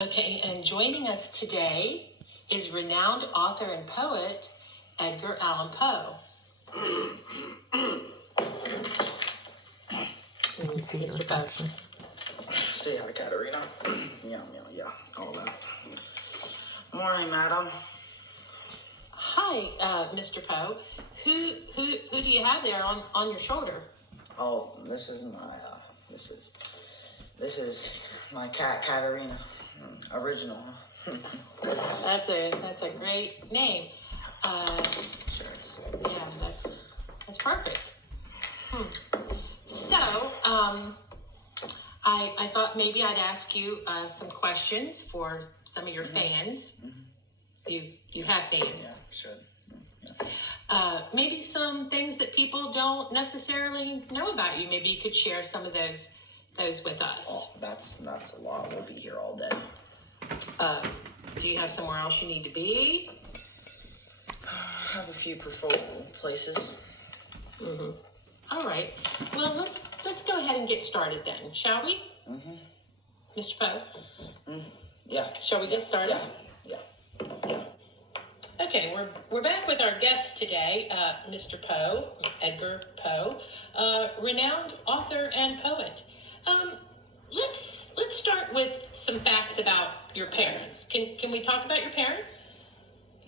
Okay, and joining us today is renowned author and poet Edgar Allan Poe. Mr. Poe. Say hi, Katerina. Yeah, all that. Morning, madam. Hi, Mr. Poe. Who do you have there on your shoulder? Oh, this is my cat, Katerina. Original. That's a great name. Sure is. Yeah, that's perfect. So, I thought maybe I'd ask you some questions for some of your fans. Mm-hmm. You have fans. Yeah, should. Yeah. Maybe some things that people don't necessarily know about you. Maybe you could share some of those with us. Oh, that's a lot. We'll be here all day. Do you have somewhere else you need to be? I have a few preferable places. Mm-hmm. All right. Well, let's go ahead and get started then, shall we? Mm-hmm. Mr. Poe? Mm-hmm. Yeah. Shall we get started? Yeah. Okay, we're back with our guest today, Mr. Poe, Edgar Poe, renowned author and poet. Let's start with some facts about your parents. Can we talk about your parents?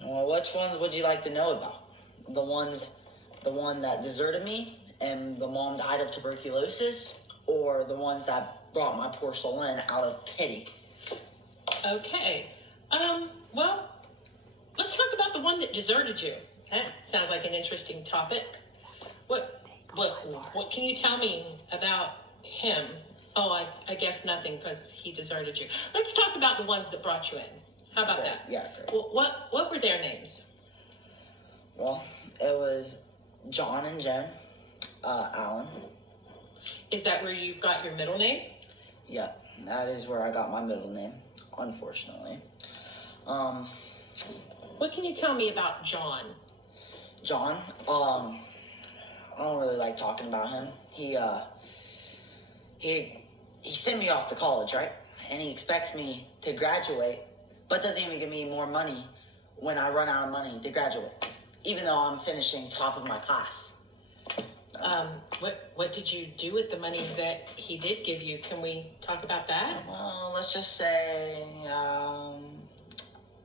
Well, which ones would you like to know about? The one that deserted me and the mom died of tuberculosis, or the ones that brought my poor soul in out of pity? Okay. Well, let's talk about the one that deserted you. That sounds like an interesting topic. What can you tell me about him? Oh, I guess nothing because he deserted you. Let's talk about the ones that brought you in. How about that? Yeah, great. Well, what were their names? Well, it was John and Jen Allen. Is that where you got your middle name? Yeah, that is where I got my middle name, unfortunately. What can you tell me about John? John, I don't really like talking about him. He sent me off to college, right? And he expects me to graduate, but doesn't even give me more money when I run out of money to graduate, even though I'm finishing top of my class. What did you do with the money that he did give you? Can we talk about that? Well, let's just say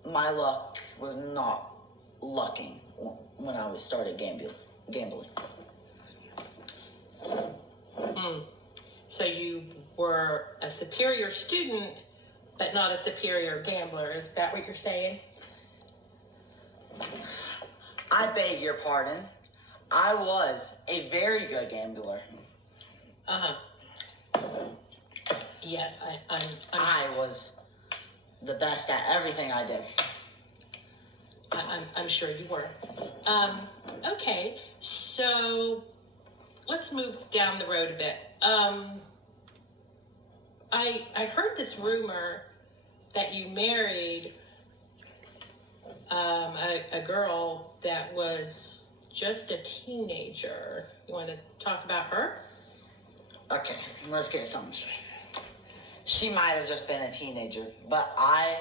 my luck was not lucking when I started gambling. So you were a superior student, but not a superior gambler. Is that what you're saying? I beg your pardon. I was a very good gambler. Yes, I was the best at everything I did. I'm sure you were. Okay, so let's move down the road a bit. I heard this rumor that you married a girl that was just a teenager. You want to talk about her? Okay, let's get something straight. She might have just been a teenager, but I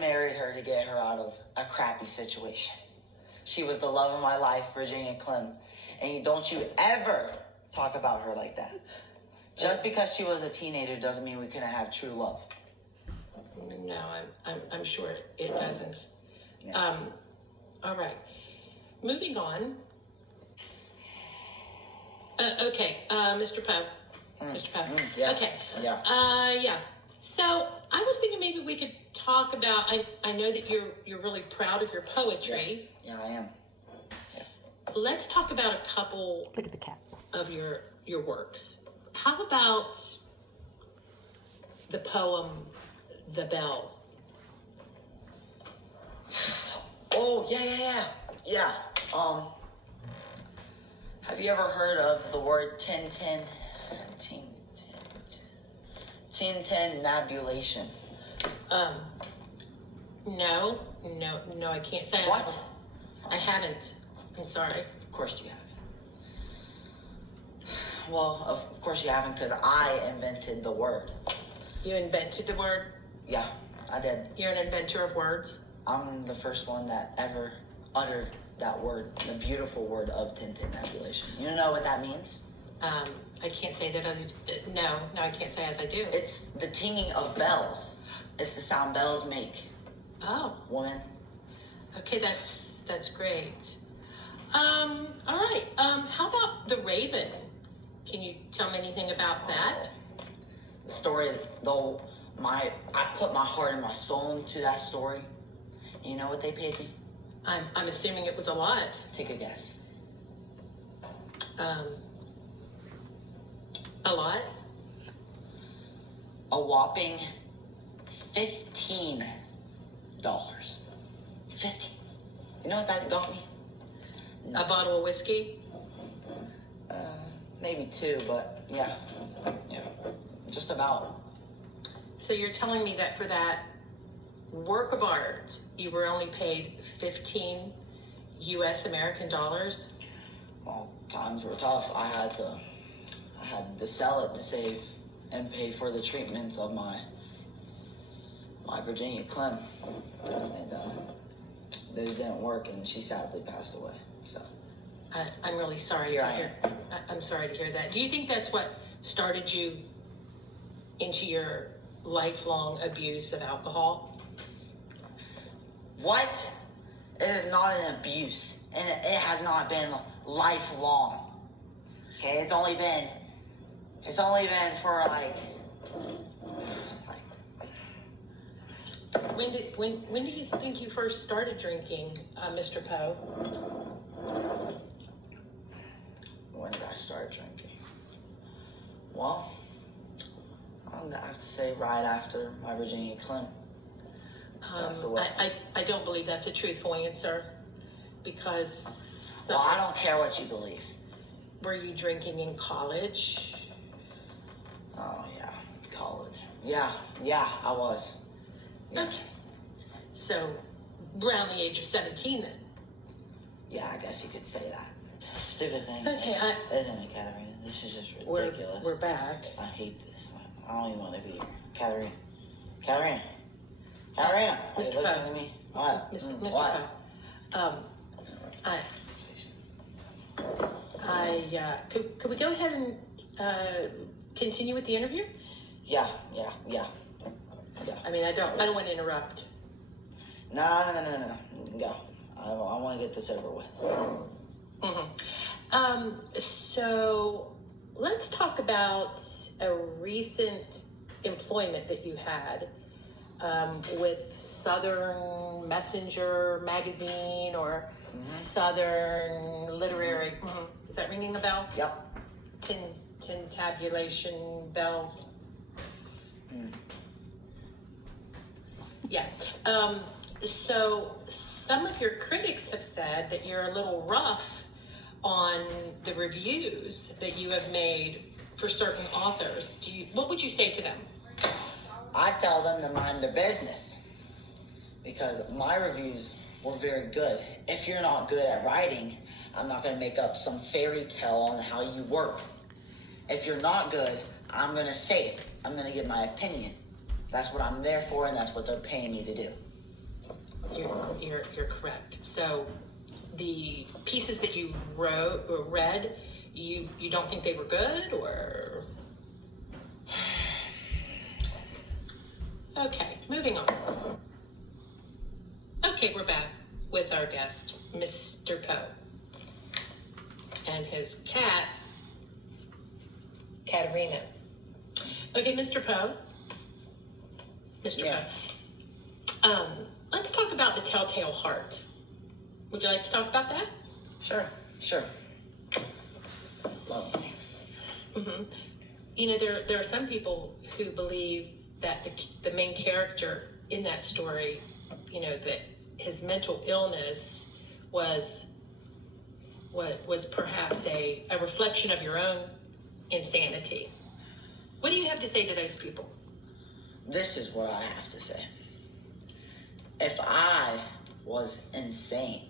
married her to get her out of a crappy situation. She was the love of my life, Virginia Clem, and don't you ever talk about her like that. Just because she was a teenager doesn't mean we couldn't have true love. No, I'm sure it doesn't. Yeah. All right. Moving on. Okay, Mr. Poe. Mr. Poe. Yeah. Okay. Yeah. Yeah. So I was thinking maybe we could talk about. I know that you're really proud of your poetry. Yeah, I am. Yeah. Let's talk about a couple. Look at the cat. Of your works. How about the poem "The Bells"? Oh, yeah. Have you ever heard of the word Tintin nabulation? No, I can't say. What? I haven't. I'm sorry. Of course you haven't. Well, of course you haven't, because I invented the word. You invented the word? Yeah, I did. You're an inventor of words. I'm the first one that ever uttered that word, the beautiful word of tintinnabulation. You know what that means? I can't say that no, I can't say as I do. It's the tinging of bells. It's the sound bells make. Oh. Woman. Okay, that's great. All right. How about the Raven? Can you tell me anything about that? The story, though, I put my heart and my soul into that story. And you know what they paid me? I'm assuming it was a lot. Take a guess. A lot? A whopping $15. 15. You know what that got me? A bottle of whiskey? Maybe 2, but yeah, just about. So you're telling me that for that work of art, you were only paid 15 US American dollars? Well, times were tough. I had to sell it to save and pay for the treatments of my Virginia Clem, and those didn't work, and she sadly passed away. So I'm really sorry Here to I hear. I'm sorry to hear that. Do you think that's what started you into your lifelong abuse of alcohol? What? It is not an abuse, and it has not been lifelong. Okay, it's only been for like. When do you think you first started drinking, Mr. Poe? When did I start drinking? Well, I'm gonna have to say right after my Virginia Clem passed away. I don't believe that's a truthful answer, because Well, I don't care what you believe. were you drinking in college? Oh yeah, college. Yeah, I was. Yeah. Okay. So, around the age of 17 then? Yeah, I guess you could say that. Stupid thing. Okay, Isn't it, Katarina? This is just ridiculous. We're back. I hate this. I don't even want to be here. Katarina. Are you Mr. listening Poe. to me? What? Mr. What? Poe. Could we go ahead and continue with the interview? Yeah. I mean, I don't want to interrupt. No. Go. I want to get this over with. So let's talk about a recent employment that you had with Southern Messenger magazine or Southern Literary. Is that ringing a bell? Yep. Tintabulation bells. Yeah. So some of your critics have said that you're a little rough on the reviews that you have made for certain authors. What would you say to them? I tell them to mind their business, because my reviews were very good. If you're not good at writing, I'm not going to make up some fairy tale on how you work. If you're not good, I'm going to say it. I'm going to give my opinion. That's what I'm there for, and that's what they're paying me to do. You're correct. So the pieces that you wrote or read, you don't think they were good, or? Okay, moving on. Okay, we're back with our guest, Mr. Poe, and his cat, Katarina. Okay, Mr. Poe. Yeah. Poe. Let's talk about the Telltale Heart. Would you like to talk about that? Sure. Lovely. You know, there are some people who believe that the main character in that story, you know, that his mental illness was perhaps a reflection of your own insanity. What do you have to say to those people? This is what I have to say. If I was insane,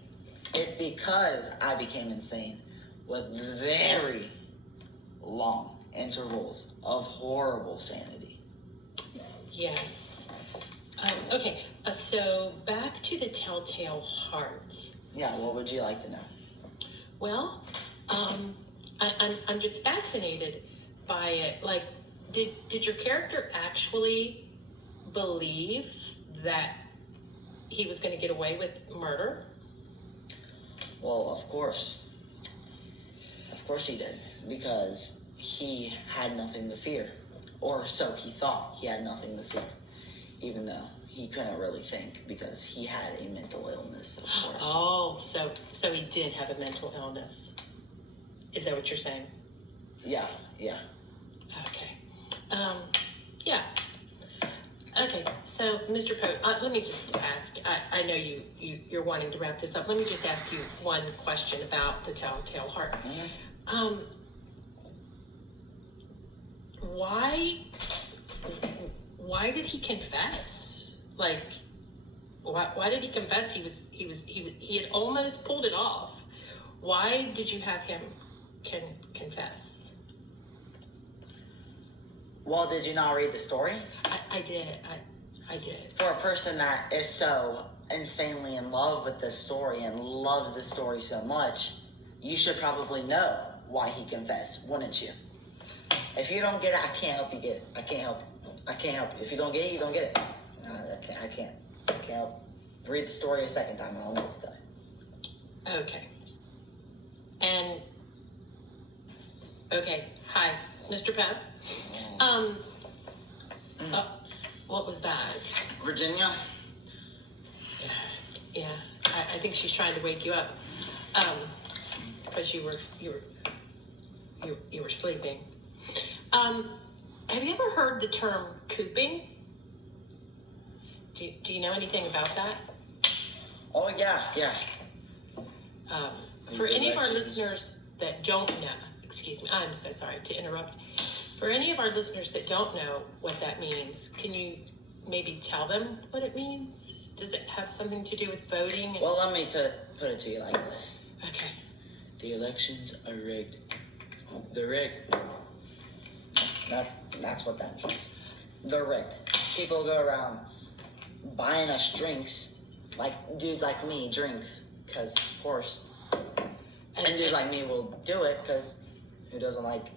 it's because I became insane with very long intervals of horrible sanity. Yes. So back to the telltale heart. Yeah, what would you like to know? Well, I'm just fascinated by it. Like, did your character actually believe that he was going to get away with murder? Well, of course. Of course he did, because he had nothing to fear. Or so he thought. He had nothing to fear, even though he couldn't really think because he had a mental illness, of course. Oh, so he did have a mental illness. Is that what you're saying? Yeah. Okay. Yeah. Okay, so Mr. Poe, let me just ask, I know you're wanting to wrap this up. Let me just ask you one question about the telltale heart. Mm-hmm. Why did he confess? Like, why did he confess? He had almost pulled it off. Why did you have him confess? Well, did you not read the story? I did. I did. For a person that is so insanely in love with this story and loves this story so much, you should probably know why he confessed, wouldn't you? If you don't get it, I can't help you get it. I can't help you. If you don't get it, you don't get it. I can't help. Read the story a second time, and I'll know what to tell you. Okay. And okay, hi, Mr. Poe. What was that? Virginia? Yeah, I think she's trying to wake you up. Because you were sleeping. Have you ever heard the term cooping? Do you know anything about that? Oh, yeah. For any of our listeners that don't know, excuse me, I'm so sorry to interrupt. For any of our listeners that don't know what that means, can you maybe tell them what it means? Does it have something to do with voting? Well, let me put it to you like this. Okay. The elections are rigged. They're rigged. That's what that means. They're rigged. People go around buying us drinks, like dudes like me, drinks, because of course. And dudes like me will do it, because who doesn't like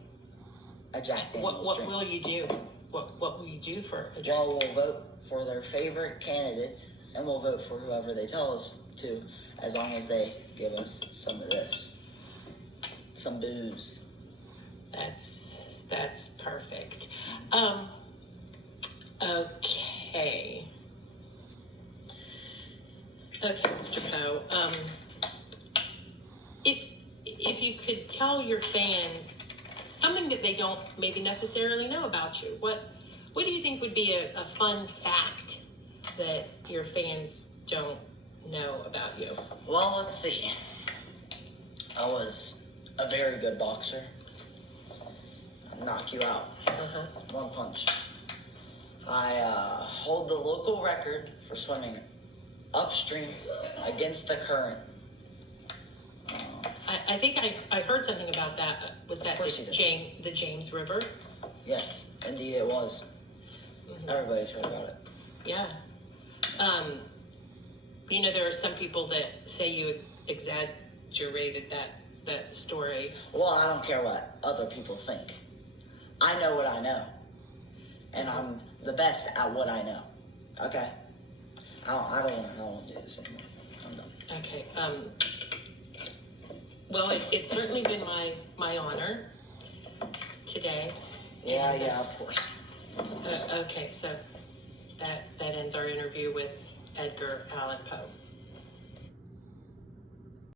a Jack Daniels What drink? will you do? What will you do for a drink? Well, we'll vote for their favorite candidates, and we'll vote for whoever they tell us to, as long as they give us some of this. Some booze. That's perfect. Okay. Okay, Mr. Poe. If you could tell your fans something that they don't maybe necessarily know about you, what do you think would be a fun fact that your fans don't know about you? Well, let's see. I was a very good boxer. I'd knock you out. One punch. I hold the local record for swimming upstream against the current. I think I heard something about that. Was that the James River? Yes, indeed it was. Everybody's heard about it. Yeah. There are some people that say you exaggerated that story. Well, I don't care what other people think. I know what I know. And I'm the best at what I know. Okay? I don't want to do this anymore. I'm done. Okay. Well, it's certainly been my honor today. Yeah, of course. Okay, so that ends our interview with Edgar Allan Poe.